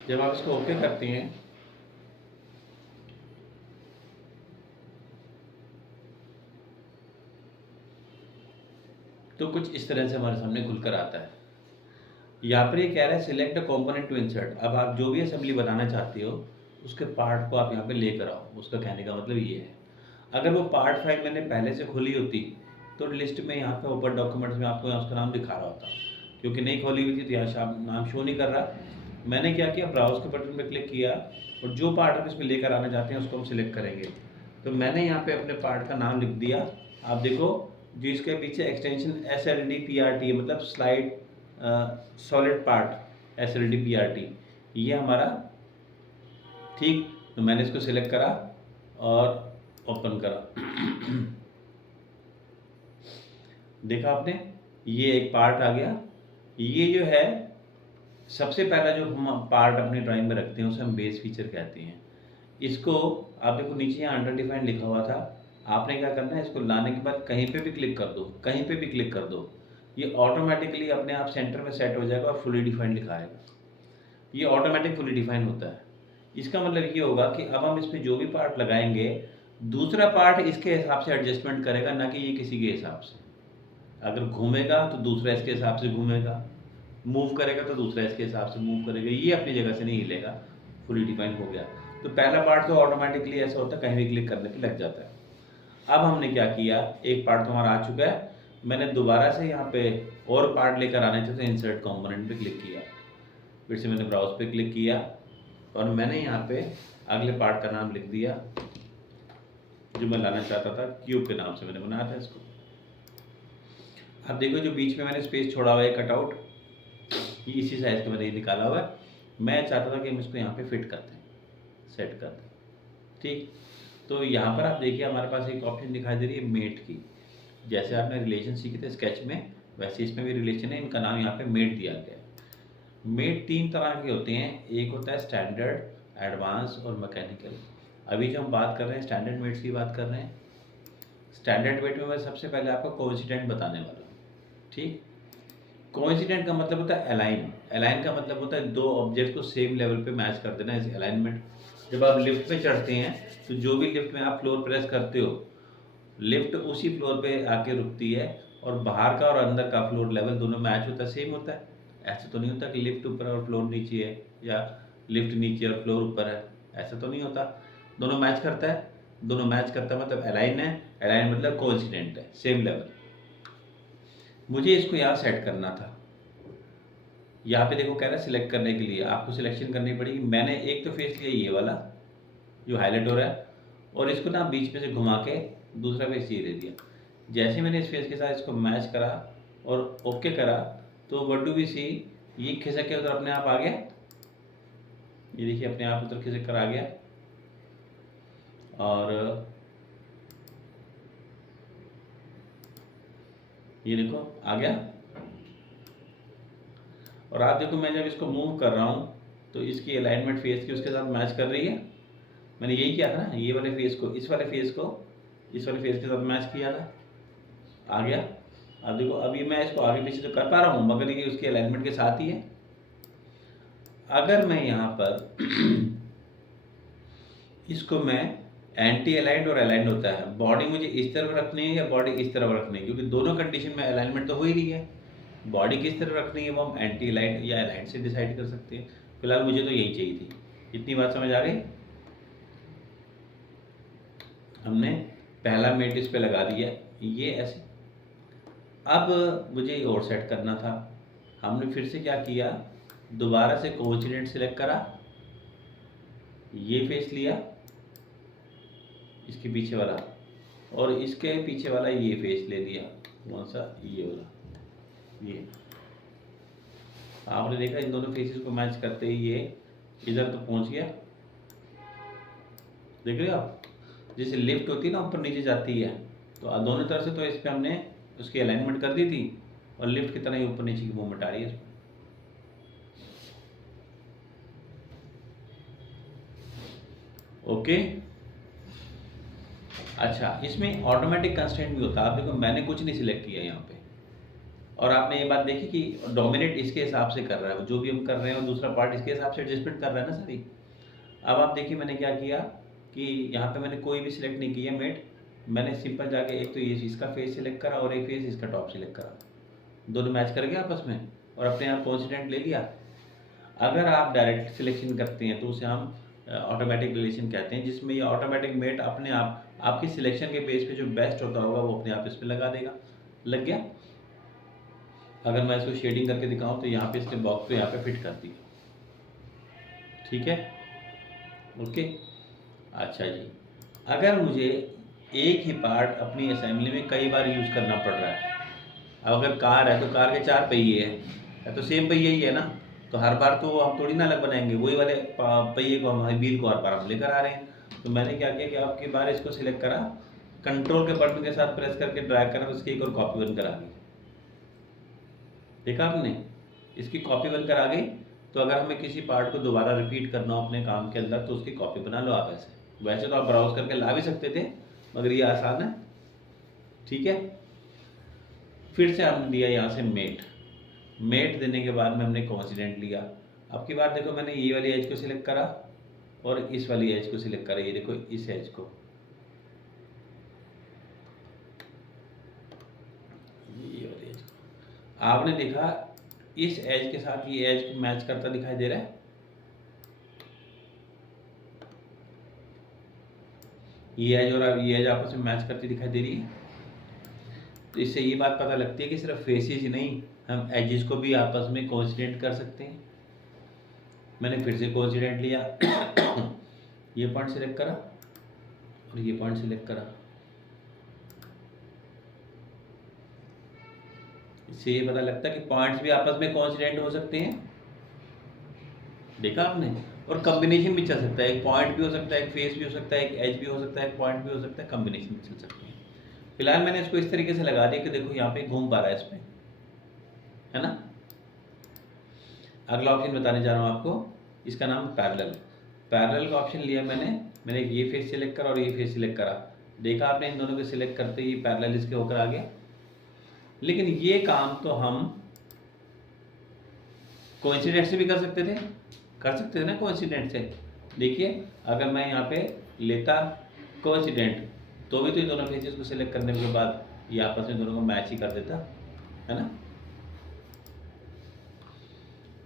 जब आप इसको ओके करते हैं तो कुछ इस तरह से हमारे सामने खुलकर आता है। यहाँ पर ये कह रहा है select a component to insert. अब आप जो भी असेंबली बनाना चाहते हो उसके पार्ट को आप यहाँ पे लेकर आओ, उसका कहने का मतलब ये है। अगर वो पार्ट फाइल मैंने पहले से खोली होती तो लिस्ट में यहाँ पे ओपन डॉक्यूमेंट्स में आपको यहाँ उसका नाम दिखा रहा होता, क्योंकि नहीं खोली हुई थी तो यहाँ नाम शो नहीं कर रहा। मैंने क्या किया, ब्राउज के बटन पर क्लिक किया और जो पार्ट आप इसमें लेकर आना चाहते हैं उसको हम सिलेक्ट करेंगे। तो मैंने यहाँ पे अपने पार्ट का नाम लिख दिया। आप देखो जो इसके पीछे एक्सटेंशन SLDPRT मतलब स्लाइड सॉलिड पार्ट SLDPRT, ये हमारा ठीक। तो मैंने इसको सिलेक्ट करा और ओपन करा। देखा आपने, ये एक पार्ट आ गया। ये जो है सबसे पहला जो हम पार्ट अपनी ड्राइंग में रखते हैं उसे हम बेस फीचर कहते हैं। इसको आप देखो नीचे यहाँ अंडर डिफाइंड लिखा हुआ था। आपने क्या करना है, इसको लाने के बाद कहीं पे भी क्लिक कर दो, कहीं पे भी क्लिक कर दो, ये ऑटोमेटिकली अपने आप सेंटर में सेट हो जाएगा और फुली डिफाइंड लिखाएगा। ये ऑटोमेटिक फुली डिफाइंड होता है। इसका मतलब ये होगा कि अब हम इसमें जो भी पार्ट लगाएंगे दूसरा पार्ट इसके हिसाब से एडजस्टमेंट करेगा, ना कि ये किसी के हिसाब से। अगर घूमेगा तो दूसरा इसके हिसाब से घूमेगा, मूव करेगा तो दूसरा इसके हिसाब से मूव करेगा, ये अपनी जगह से नहीं हिलेगा। फुली डिफाइंड हो गया। तो पहला पार्ट तो ऑटोमेटिकली ऐसा होता है, कहीं भी क्लिक करने पे लग जाता है। अब हमने क्या किया, एक पार्ट तो हमारा आ चुका है। मैंने दोबारा से यहाँ पे और पार्ट लेकर आने थे तो इंसर्ट कंपोनेंट पे क्लिक किया, फिर से मैंने ब्राउज पे क्लिक किया और मैंने यहाँ पे अगले पार्ट का नाम लिख दिया जो मैं लाना चाहता था। क्यूब के नाम से मैंने बनाया था इसको। अब देखो जो बीच में मैंने स्पेस छोड़ा हुआ है कटआउट, ये इसी साइज का मैंने ये निकाला हुआ है। मैं चाहता था कि हम इसको यहाँ पे फिट कर दें, सेट कर दें। ठीक, तो यहाँ पर आप देखिए हमारे पास एक ऑप्शन दिखाई दे रही है मेट की। जैसे आपने रिलेशन सीखे थे स्केच में, वैसे इसमें भी रिलेशन है। इनका नाम यहाँ पे मेट दिया गया है। मेट 3 तरह के होते हैं, एक होता है स्टैंडर्ड, एडवांस और मैकेनिकल। अभी जो हम बात कर रहे हैं स्टैंडर्ड मेट्स की बात कर रहे हैं। स्टैंडर्ड मेट में मैं सबसे पहले आपको कोइंसिडेंट बताने वाला हूँ। ठीक, कोइंसिडेंट का मतलब होता है अलाइन। अलाइन का मतलब होता है दो ऑब्जेक्ट को सेम लेवल पे मैच कर देना, इस अलाइनमेंट। जब आप लिफ्ट पे चढ़ते हैं तो जो भी लिफ्ट में आप फ्लोर प्रेस करते हो, लिफ्ट उसी फ्लोर पे आके रुकती है और बाहर का और अंदर का फ्लोर लेवल दोनों मैच होता है, सेम होता है। ऐसा तो नहीं होता कि लिफ्ट ऊपर और फ्लोर नीचे है या लिफ्ट नीचे और फ्लोर ऊपर है, ऐसा तो नहीं होता। दोनों मैच करता है, दोनों मैच करता है मतलब अलाइन है। अलाइन मतलब कोइंसिडेंट है, सेम लेवल। मुझे इसको यहाँ सेट करना था। यहाँ पे देखो कह रहा है सिलेक्ट करने के लिए आपको सिलेक्शन करनी पड़ेगी। मैंने एक तो फेस लिया ये वाला जो हाईलाइट हो रहा है और इसको ना बीच में से घुमा के दूसरा फेस ये दे दिया। जैसे मैंने इस फेस के साथ इसको मैच करा और ओके करा तो व्हाट डू वी सी, ये खिसक के उधर अपने आप आ गया। ये देखिए अपने आप उधर खिसक कर आ गया और ये देखो आ गया। और आप देखो मैं जब इसको मूव कर रहा हूँ तो इसकी अलाइनमेंट फेस की उसके साथ मैच कर रही है। मैंने यही किया था ना, ये वाले फेस को इस वाले फेस को इस वाले फेस के साथ मैच किया था, आ गया। अब देखो अभी मैं इसको आगे पीछे तो कर पा रहा हूँ मगर ये उसके अलाइनमेंट के साथ ही है। अगर मैं यहाँ पर इसको मैं एंटी अलाइंड और अलाइंड होता है, बॉडी मुझे इस तरफ रखनी है या बॉडी इस तरफ रखनी है, क्योंकि दोनों कंडीशन में अलाइनमेंट तो हो ही रही है। बॉडी किस तरफ रखनी है वो हम एंटी अलाइंड या अलाइंड से डिसाइड कर सकते हैं। फिलहाल मुझे तो यही चाहिए थी। इतनी बात समझ आ गई। हमने पहला मेट इस पे लगा दिया ये ऐसे। अब मुझे और सेट करना था। हमने फिर से क्या किया, दोबारा से कोइंसिडेंट सिलेक्ट करा, ये फेस लिया इसके पीछे वाला और इसके पीछे वाला ये फेस ले लिया। कौन सा, ये वाला। ये आपने देखा इन दोनों फेसेस को मैच करते ही ये इधर तो पहुंच गया। देख रहे हो आप, जैसे लिफ्ट होती है ना ऊपर नीचे जाती है, तो दोनों तरफ से तो इस पर हमने उसकी अलाइनमेंट कर दी थी और लिफ्ट की तरह ही ऊपर नीचे की मूवमेंट आ रही है इसमें। ओके, अच्छा इसमें ऑटोमेटिक कंस्ट्रेंट भी होता है। आप देखो मैंने कुछ नहीं सिलेक्ट किया यहाँ पे और आपने ये बात देखी कि डोमिनेट इसके हिसाब से कर रहा है, जो भी हम कर रहे हैं और दूसरा पार्ट इसके हिसाब से एडजस्टमेंट कर रहा है ना सारी। अब आप देखिए मैंने क्या किया कि यहाँ पे मैंने कोई भी सिलेक्ट नहीं किया मेट, मैंने सिंपल जाके एक तो ये इसका फेस सिलेक्ट करा और एक फेस इसका टॉप सिलेक्ट करा, दोनों मैच कर गया आपस में और अपने आप कोइंसिडेंट ले लिया। अगर आप डायरेक्ट सिलेक्शन करते हैं तो उसे हम ऑटोमेटिक रिलेशन कहते हैं, जिसमें ये ऑटोमेटिक मेट अपने आप आपकी सिलेक्शन के बेस पे जो बेस्ट होता होगा वो अपने आप इस पर लगा देगा। लग गया। अगर मैं इसको शेडिंग करके दिखाऊं तो यहाँ पे इसने बॉक्स को यहाँ पे फिट कर दिया। ठीक है, ओके। अच्छा जी, अगर मुझे एक ही पार्ट अपनी असेंबली में कई बार यूज़ करना पड़ रहा है, अब अगर कार है तो कार के 4 पहिए हैं तो सेम पहिए ही है ना, तो हर बार तो हम थोड़ी ना अलग बनाएंगे, वही वाले पहिए को हमारे व्हील को हर बार हम लेकर आ रहे हैं। तो मैंने क्या किया कि आपकी बार इसको सिलेक्ट करा, कंट्रोल के बटन के साथ प्रेस करके ड्रैग करा, उसकी एक और कॉपी बनकर आ गई। देखा आपने, इसकी कॉपी बनकर आ गई। तो अगर हमें किसी पार्ट को दोबारा रिपीट करना हो अपने काम के अंदर तो उसकी कॉपी बना लो आप ऐसे। वैसे तो आप ब्राउज करके ला भी सकते थे, मगर ये आसान है। ठीक है, फिर से हमने दिया यहाँ से मेट। मेट देने के बाद में हमने कोइंसिडेंट लिया। अब की बात देखो, मैंने ये वाली एज को सिलेक्ट करा और इस वाली एज को सिलेक्ट करा, ये देखो इस एज को, ये वाली एज को आपने देखा इस एज के साथ ये एज मैच करता दिखाई दे रहा है। ये एज और ये एज आपस में मैच करती दिखाई दे रही है। तो इससे ये बात पता लगती है कि सिर्फ फेसेस ही नहीं, हम एजेस को भी आपस में कोइंसिडेंट कर सकते हैं। मैंने फिर से कोइंसिडेंट लिया ये पॉइंट सिलेक्ट करा और ये पॉइंट सिलेक्ट करा। इससे ये पता लगता है कि पॉइंट्स भी आपस में कोइंसिडेंट हो सकते हैं। देखा आपने, और कॉम्बिनेशन भी चल सकता है, एक पॉइंट भी हो सकता है, एक फेस भी हो सकता है, एक एज भी हो सकता है, एक पॉइंट भी हो सकता है, कॉम्बिनेशन भी चल सकते हैं। फिलहाल मैंने इसको इस तरीके से लगा दिया कि देखो यहाँ पे घूम पा रहा है इसमें, है ना। अगला ऑप्शन बताने जा रहा हूँ आपको, इसका नाम पैरेलल। पैरेलल का ऑप्शन लिया मैंने ये फेस सिलेक्ट करा और ये फेस सिलेक्ट करा। देखा आपने, इन दोनों को सिलेक्ट करते ही पैरेलल इसके होकर आ गया। लेकिन ये काम तो हम कोइंसिडेंट से भी कर सकते थे ना, कोइंसिडेंट से। देखिए, अगर मैं यहाँ पे लेता कोइंसिडेंट तो भी तो ये दोनों फेसेस को सिलेक्ट करने के बाद ये आपस में दोनों को मैच ही कर देता, है ना।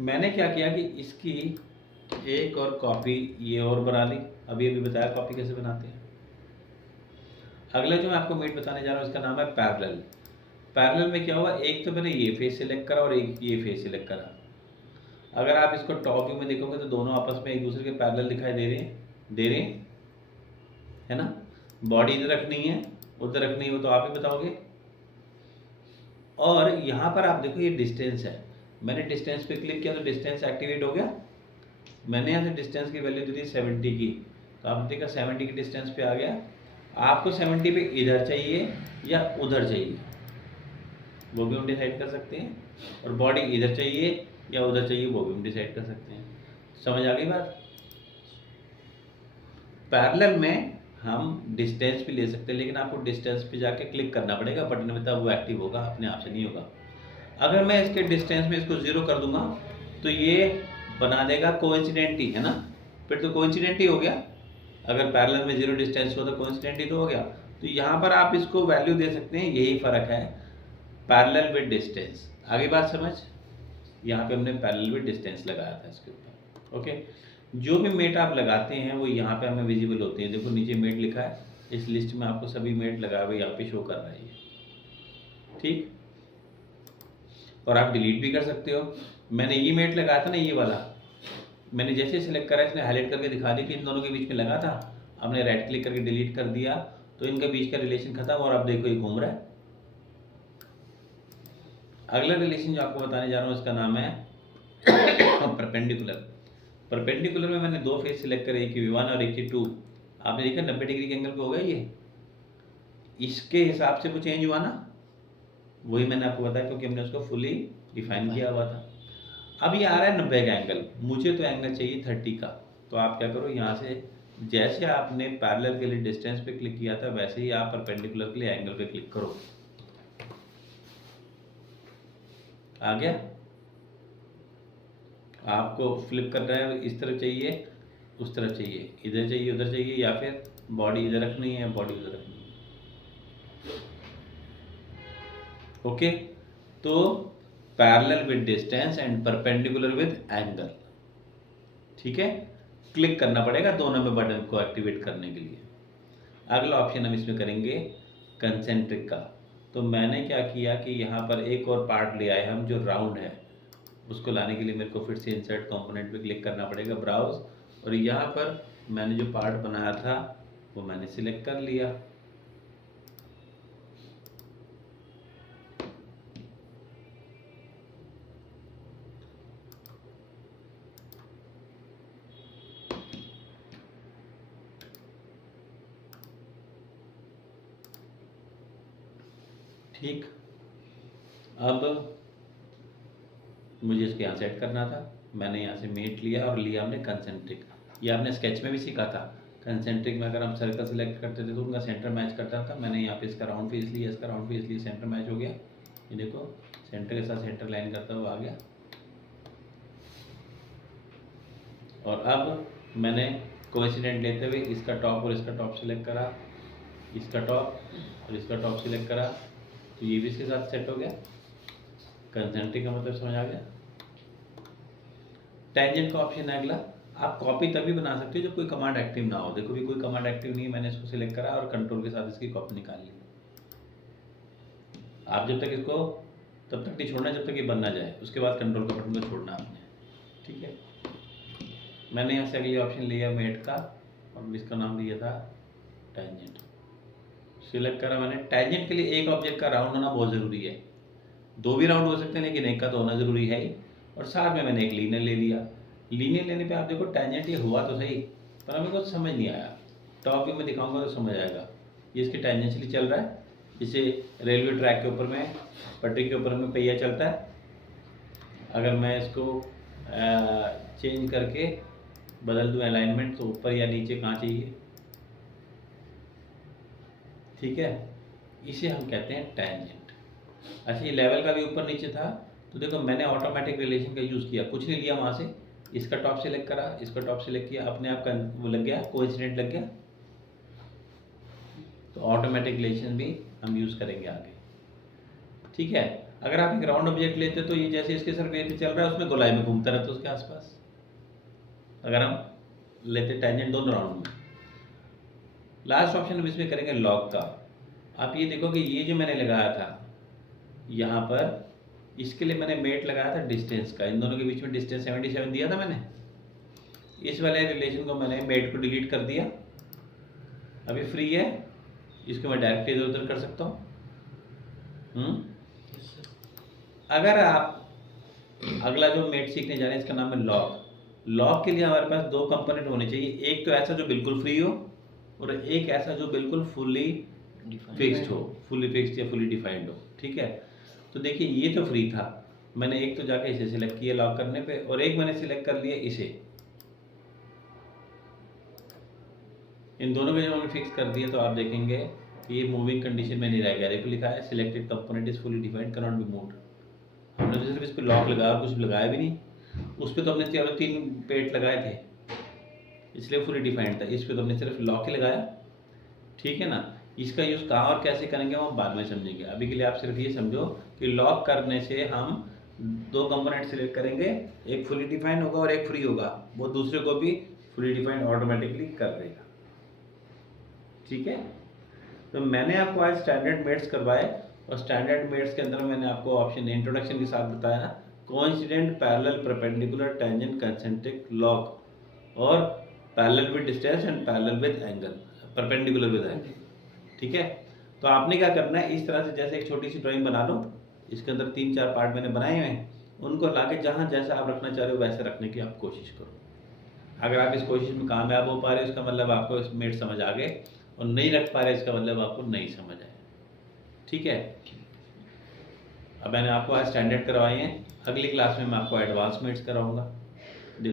मैंने क्या किया कि इसकी एक और कॉपी ये और बना ली। अभी बताया कॉपी कैसे बनाते हैं। अगला जो मैं आपको मेट बताने जा रहा हूँ इसका नाम है पैरेलल। पैरेलल में क्या हुआ, एक तो मैंने ये फेस सिलेक्ट करा और एक ये फेस सिलेक्ट करा। अगर आप इसको टॉप व्यू में देखोगे तो दोनों आपस में एक दूसरे के पैरेलल दिखाई दे रहे हैं, है ना। बॉडी इधर रखनी है उधर रखनी है वो तो आप ही बताओगे। और यहाँ पर आप देखो ये डिस्टेंस है, मैंने डिस्टेंस पे क्लिक किया तो डिस्टेंस एक्टिवेट हो गया। मैंने यहाँ से डिस्टेंस की वैल्यू दी थी 70 की, तो आपने देखा 70 की डिस्टेंस पे आ गया। आपको 70 पे इधर चाहिए या उधर चाहिए वो भी हम डिसाइड कर सकते हैं, और बॉडी इधर चाहिए या उधर चाहिए वो भी हम डिसाइड कर सकते हैं। समझ आ गई बात। पैरेलल में हम डिस्टेंस भी ले सकते हैं, लेकिन आपको डिस्टेंस पे जाके क्लिक करना पड़ेगा बटन में, तब वो एक्टिव होगा, अपने आप से नहीं होगा। अगर मैं इसके डिस्टेंस में इसको 0 कर दूंगा तो ये बना देगा कोइंसिडेंट ही, है ना। फिर तो कोइंसिडेंट ही हो गया। अगर पैरेलल में 0 डिस्टेंस हो तो कोइंसिडेंट ही तो हो गया। तो यहाँ पर आप इसको वैल्यू दे सकते हैं, यही फ़र्क है पैरेलल विद डिस्टेंस। आगे बात समझ। यहाँ पे हमने पैरेलल विद डिस्टेंस लगाया था इसके ऊपर। ओके, जो भी मेट आप लगाते हैं वो यहाँ पे हमें विजिबल होते हैं। देखो नीचे मेट लिखा है, इस लिस्ट में आपको सभी मेट लगाए हुए यहाँ पे शो कर रहा है ये, ठीक। और आप डिलीट भी कर सकते हो। मैंने ये मेट लगाया था ना, ये वाला, मैंने जैसे सिलेक्ट करा इसने हाईलाइट करके दिखा दी कि इन दोनों के बीच में लगा था। हमने राइट क्लिक करके डिलीट कर दिया तो इनके बीच का रिलेशन खत्म, और अब देखो ये घूम रहा है। अगला रिलेशन जो आपको बताने जा रहा हूँ इसका नाम है परपेंडिकुलर। परपेंडिकुलर में मैंने 2 फेस सिलेक्ट करे, एक V1 और एक V2। आपने देखा 90 डिग्री के एंगल पे हो गया ये, इसके हिसाब से कुछ चेंज हुआ ना, वही मैंने आपको बताया क्योंकि हमने उसको फुली डिफाइन किया हुआ था। अब ये आ रहा है 90 का एंगल, मुझे तो एंगल चाहिए 30 का। तो आप क्या करो, यहाँ से जैसे आपने पैरेलल के लिए डिस्टेंस पे क्लिक किया था वैसे ही आप परपेंडिकुलर के लिए एंगल पे क्लिक करो। आ गया। आपको फ्लिप करना है, इस तरफ चाहिए, उस तरफ चाहिए, इधर चाहिए, उधर चाहिए, या फिर बॉडी इधर रखनी है, बॉडी उधर रखनी है। ओके, तो parallel with distance and perpendicular with angle. ठीक है, क्लिक करना पड़ेगा दोनों में बटन को एक्टिवेट करने के लिए। अगला ऑप्शन हम इसमें करेंगे कंसेंट्रिक का। तो मैंने क्या किया कि यहाँ पर एक और पार्ट ले आए हम जो राउंड है, उसको लाने के लिए मेरे को फिर से इंसर्ट कंपोनेंट पे क्लिक करना पड़ेगा, ब्राउज, और यहाँ पर मैंने जो पार्ट बनाया था वो मैंने सिलेक्ट कर लिया। ठीक, अब मुझे इसके यहाँ सेट करना था, मैंने यहाँ से मेट लिया और लिया हमने कंसेंट्रिक। ये आपने स्केच में भी सीखा था, कंसेंट्रिक में अगर हम सर्कल सेलेक्ट करते थे तो उनका सेंटर मैच करता था। मैंने यहाँ पे इसका राउंड फेस लिया, इसका राउंड फेस लिया, सेंटर मैच हो गया। ये देखो सेंटर के साथ सेंटर लाइन करता हुआ आ गया। और अब मैंने कोइंसिडेंट लेते हुए इसका टॉप और इसका टॉप सेलेक्ट करा, इसका टॉप और इसका टॉप सेलेक्ट करा, तो ये भी इसके साथ सेट हो गया। कंसेंट्रिक का मतलब समझ आ गया। टेंजेंट का ऑप्शन है अगला। आप कॉपी तभी बना सकते हो जब कोई कमांड एक्टिव ना हो। देखो भी कोई कमांड एक्टिव नहीं है, मैंने इसको सिलेक्ट करा और कंट्रोल के साथ इसकी कॉपी निकाल ली। आप जब तक इसको तब तक नहीं छोड़ना जब तक ये बन ना जाए, उसके बाद कंट्रोल का बटन को छोड़ना आपने। ठीक है, मैंने यहाँ से अगली ऑप्शन लिया मेट का और इसका नाम दिया था टेंजेंट। सिलेक्ट करा मैंने। टेंजेंट के लिए एक ऑब्जेक्ट का राउंड होना बहुत ज़रूरी है। दो भी राउंड हो सकते हैं लेकिन एक का तो होना ज़रूरी है ही। और साथ में मैंने एक लीनियर ले लिया। लीनियर लेने पे आप देखो टेंजेंट ये हुआ तो सही, पर हमें कुछ समझ नहीं आया। टॉप व्यू में दिखाऊंगा तो समझ आएगा। ये इसके टेंजेंशियली चल रहा है, जैसे रेलवे ट्रैक के ऊपर में पटरी के ऊपर में पहिया चलता है। अगर मैं इसको चेंज करके बदल दूँ अलाइनमेंट, तो ऊपर या नीचे कहाँ चाहिए। ठीक है, इसे हम कहते हैं टेंजेंट। अच्छा, ये लेवल का भी ऊपर नीचे था, तो देखो मैंने ऑटोमेटिक रिलेशन का यूज़ किया, कुछ नहीं लिया वहाँ से। इसका टॉप सेलेक्ट करा, इसका टॉप सेलेक्ट किया, अपने आप का वो लग गया, कोइंसिडेंट लग गया। तो ऑटोमेटिक रिलेशन भी हम यूज़ करेंगे आगे। ठीक है, अगर आप एक राउंड ऑब्जेक्ट लेते तो ये जैसे इसके सरफेस पे चल रहा है उसमें गोलाई में घूमता रहता उसके आसपास। अगर हम लेते टेंजेंट दोनों राउंड में। लास्ट ऑप्शन हम इसमें करेंगे लॉग का। आप ये देखो कि ये जो मैंने लगाया था यहाँ पर, इसके लिए मैंने मेट लगाया था डिस्टेंस का। इन दोनों के बीच में डिस्टेंस 77 दिया था मैंने। इस वाले रिलेशन को मैंने मेट को डिलीट कर दिया। अभी फ्री है, इसको मैं डायरेक्ट इधर उधर कर सकता हूँ। अगर आप अगला जो मेट सीखने जा रहे हैं इसका नाम है लॉग। लॉग के लिए हमारे पास दो कंपोनेंट होने चाहिए, एक तो ऐसा जो बिल्कुल फ्री हो और एक ऐसा जो बिल्कुल फुली फिक्स्ड हो, फुली फिक्स्ड या फुली डिफाइंड हो। ठीक है, तो देखिए ये तो फ्री था, मैंने एक तो जाके इसे सिलेक्ट किया लॉक करने पे, और एक मैंने सिलेक्ट कर लिया इसे। इन दोनों में जब हमने फिक्स कर दिया तो आप देखेंगे कि ये मूविंग कंडीशन में नहीं रह गया। देखो लिखा है selected component is fully defined, can not be moved. हमने तो सिर्फ इस पर लॉक लगाया, कुछ लगाया भी नहीं। उस पर तो हमने केवल 3 पेट लगाए थे, इसलिए फुली डिफाइंड था। इस पर तो हमने सिर्फ लॉक ही लगाया। ठीक है ना, इसका यूज़ कहाँ और कैसे करेंगे हम बाद में समझेंगे। अभी के लिए आप सिर्फ ये समझो कि लॉक करने से हम दो कंपोनेंट सिलेक्ट करेंगे, एक फुली डिफाइंड होगा और एक फ्री होगा, वो दूसरे को भी फुली डिफाइंड ऑटोमेटिकली कर देगा। ठीक है, तो मैंने आपको आज स्टैंडर्ड मेट्स करवाए, और स्टैंडर्ड मेट्स के अंदर मैंने आपको ऑप्शन इंट्रोडक्शन के साथ बताया coincident, parallel, perpendicular, tangent, concentric, log, और parallel with distance and parallel with angle, perpendicular with angle. ठीक है, तो आपने क्या करना है, इस तरह से जैसे एक छोटी सी ड्राइंग बना लो, इसके अंदर 3-4 पार्ट मैंने बनाए हुए हैं, उनको लाके जहाँ जैसा आप रखना चाह रहे हो वैसे रखने की आप कोशिश करो। अगर आप इस कोशिश में कामयाब हो पा रहे हो इसका मतलब आपको इस मेट समझ आ गए, और नहीं रख पा रहे इसका मतलब आपको नहीं समझ आया। ठीक है, अब मैंने आपको आज स्टैंडर्ड करवाए हैं, अगली क्लास में मैं आपको एडवांस मेट्स कराऊंगा।